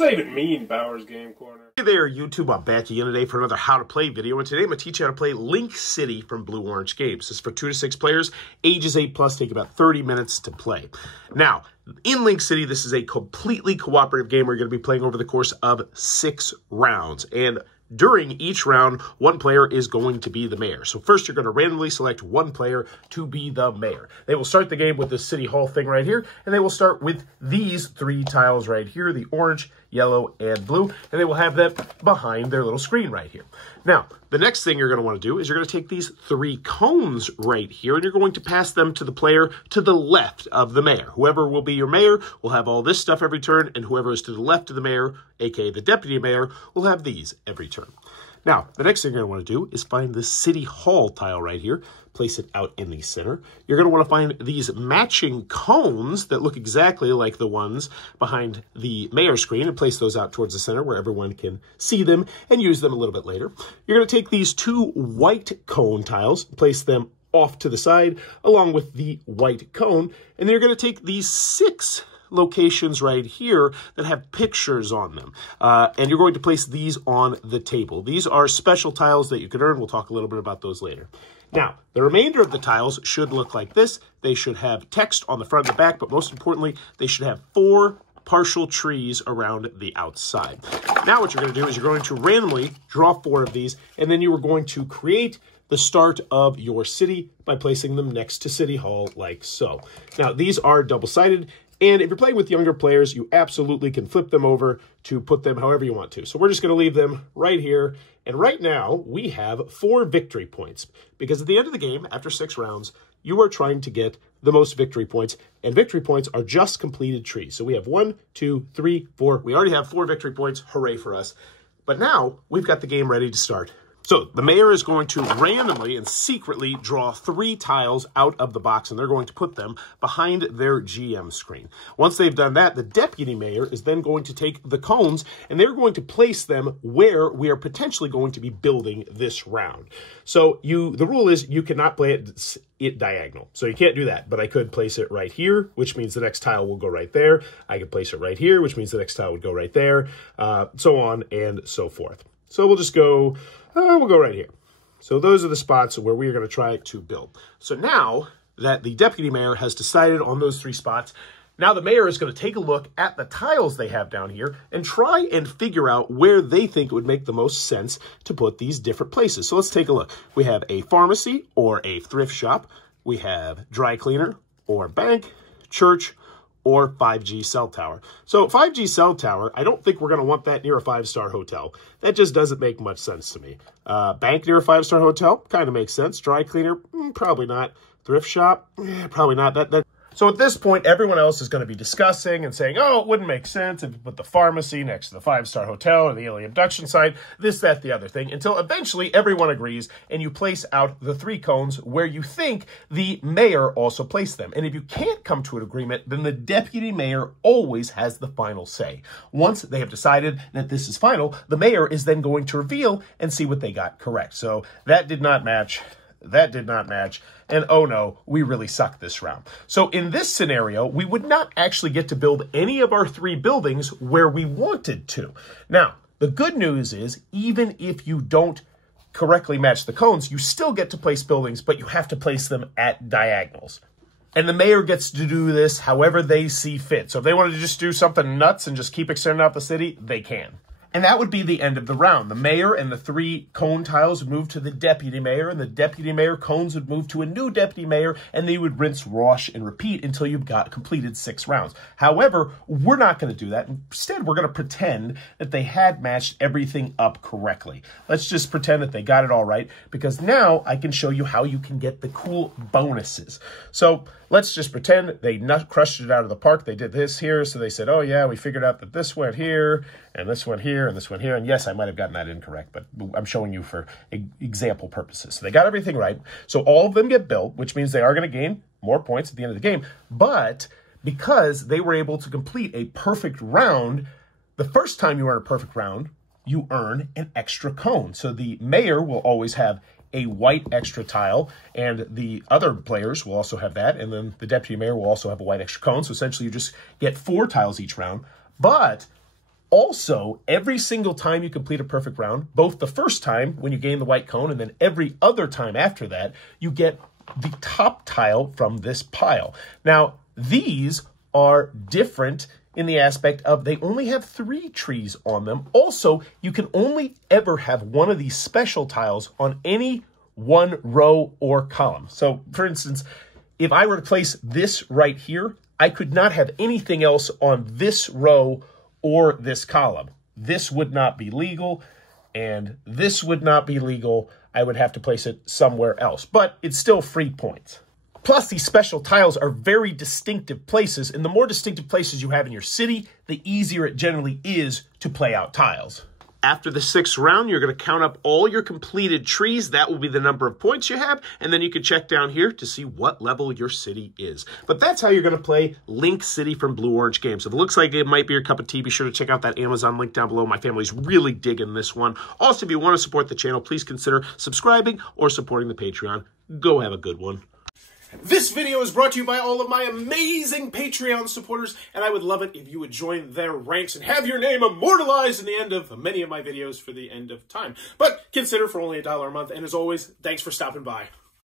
does that even mean, Bowers Game Corner? Hey there, YouTube. I'm back again today for another How to Play video, and today I'm going to teach you how to play Link City from Blue Orange Games. This is for 2 to 6 players, ages 8+, take about 30 minutes to play. Now, in Link City, this is a completely cooperative game we're going to be playing over the course of 6 rounds, and during each round, one player is going to be the mayor. So first, you're going to randomly select one player to be the mayor. They will start the game with this City Hall thing right here, and they will start with these 3 tiles right here, the orange, yellow, and blue, and they will have that behind their little screen right here. Now, the next thing you're going to want to do is you're going to take these 3 cones right here, and you're going to pass them to the player to the left of the mayor. Whoever will be your mayor will have all this stuff every turn, and whoever is to the left of the mayor, aka the deputy mayor, will have these every turn. Now, the next thing you're going to want to do is find the City Hall tile right here, place it out in the center. You're going to want to find these matching cones that look exactly like the ones behind the mayor screen and place those out towards the center where everyone can see them and use them a little bit later. You're going to take these 2 white cone tiles, place them off to the side along with the white cone, and then you're going to take these 6 locations right here that have pictures on them. And you're going to place these on the table. These are special tiles that you can earn. We'll talk a little bit about those later. Now, the remainder of the tiles should look like this. They should have text on the front and the back, but most importantly, they should have 4 partial trees around the outside. Now what you're going to do is you're going to randomly draw 4 of these, and then you are going to create the start of your city by placing them next to City Hall like so. Now, these are double-sided, and if you're playing with younger players, you absolutely can flip them over to put them however you want to. So we're just going to leave them right here. And right now, we have 4 victory points. Because at the end of the game, after 6 rounds, you are trying to get the most victory points. And victory points are just completed trees. So we have 1, 2, 3, 4. We already have 4 victory points. Hooray for us. But now, we've got the game ready to start. So the mayor is going to randomly and secretly draw 3 tiles out of the box, and they're going to put them behind their GM screen. Once they've done that, the deputy mayor is then going to take the cones, and they're going to place them where we are potentially going to be building this round. So the rule is you cannot play it diagonal. So you can't do that, but I could place it right here, which means the next tile will go right there. I could place it right here, which means the next tile would go right there, so on and so forth. So we'll just go... we'll go right here. So those are the spots where we are going to try to build. So now that the deputy mayor has decided on those 3 spots, now the mayor is going to take a look at the tiles they have down here and try and figure out where they think it would make the most sense to put these different places. So let's take a look. We have a pharmacy or a thrift shop. We have dry cleaner or bank, church, or 5G cell tower. So 5G cell tower, I don't think we're going to want that near a 5-star hotel. That just doesn't make much sense to me. Bank near a 5-star hotel, kind of makes sense. Dry cleaner, probably not. Thrift shop, probably not. So at this point, everyone else is going to be discussing and saying, oh, it wouldn't make sense if you put the pharmacy next to the 5-star hotel or the alien abduction site, this, that, the other thing, until eventually everyone agrees and you place out the 3 cones where you think the mayor also placed them. And if you can't come to an agreement, then the deputy mayor always has the final say. Once they have decided that this is final, the mayor is then going to reveal and see what they got correct. So that did not match. That did not match, and oh no, we really sucked this round. So in this scenario, we would not actually get to build any of our 3 buildings where we wanted to. Now, the good news is, even if you don't correctly match the cones, you still get to place buildings, but you have to place them at diagonals. And the mayor gets to do this however they see fit. So if they wanted to just do something nuts and just keep extending out the city, they can. And that would be the end of the round. The mayor and the 3 cone tiles would move to the deputy mayor, and the deputy mayor cones would move to a new deputy mayor, and they would rinse, wash, and repeat until you've got completed 6 rounds. However, we're not going to do that. Instead, we're going to pretend that they had matched everything up correctly. Let's just pretend that they got it all right, because now I can show you how you can get the cool bonuses. So let's just pretend they crushed it out of the park. They did this here, so they said, oh yeah, we figured out that this went here, and this went here, and this went here. And yes, I might have gotten that incorrect, but I'm showing you for example purposes. So they got everything right. So all of them get built, which means they are going to gain more points at the end of the game. But because they were able to complete a perfect round, the first time you earn a perfect round, you earn an extra cone. So the mayor will always have a white extra tile, and the other players will also have that, and then the deputy mayor will also have a white extra cone. So essentially you just get 4 tiles each round. But Also, every single time you complete a perfect round, both the first time when you gain the white cone and then every other time after that, you get the top tile from this pile. Now, these are different in the aspect of they only have 3 trees on them. Also, you can only ever have one of these special tiles on any one row or column. So, for instance, if I were to place this right here, I could not have anything else on this row or this column. This would not be legal, and this would not be legal. I would have to place it somewhere else, but it's still free points. Plus, these special tiles are very distinctive places, and the more distinctive places you have in your city, the easier it generally is to play out tiles. After the 6th round, you're going to count up all your completed trees. That will be the number of points you have, and then you can check down here to see what level your city is. But that's how you're going to play Link City from Blue Orange Games. If it looks like it might be your cup of tea, be sure to check out that Amazon link down below. My family's really digging this one. Also, if you want to support the channel, please consider subscribing or supporting the Patreon. Go have a good one. This video is brought to you by all of my amazing Patreon supporters, and I would love it if you would join their ranks and have your name immortalized in the end of many of my videos for the end of time. But consider for only $1 a month, and as always, thanks for stopping by.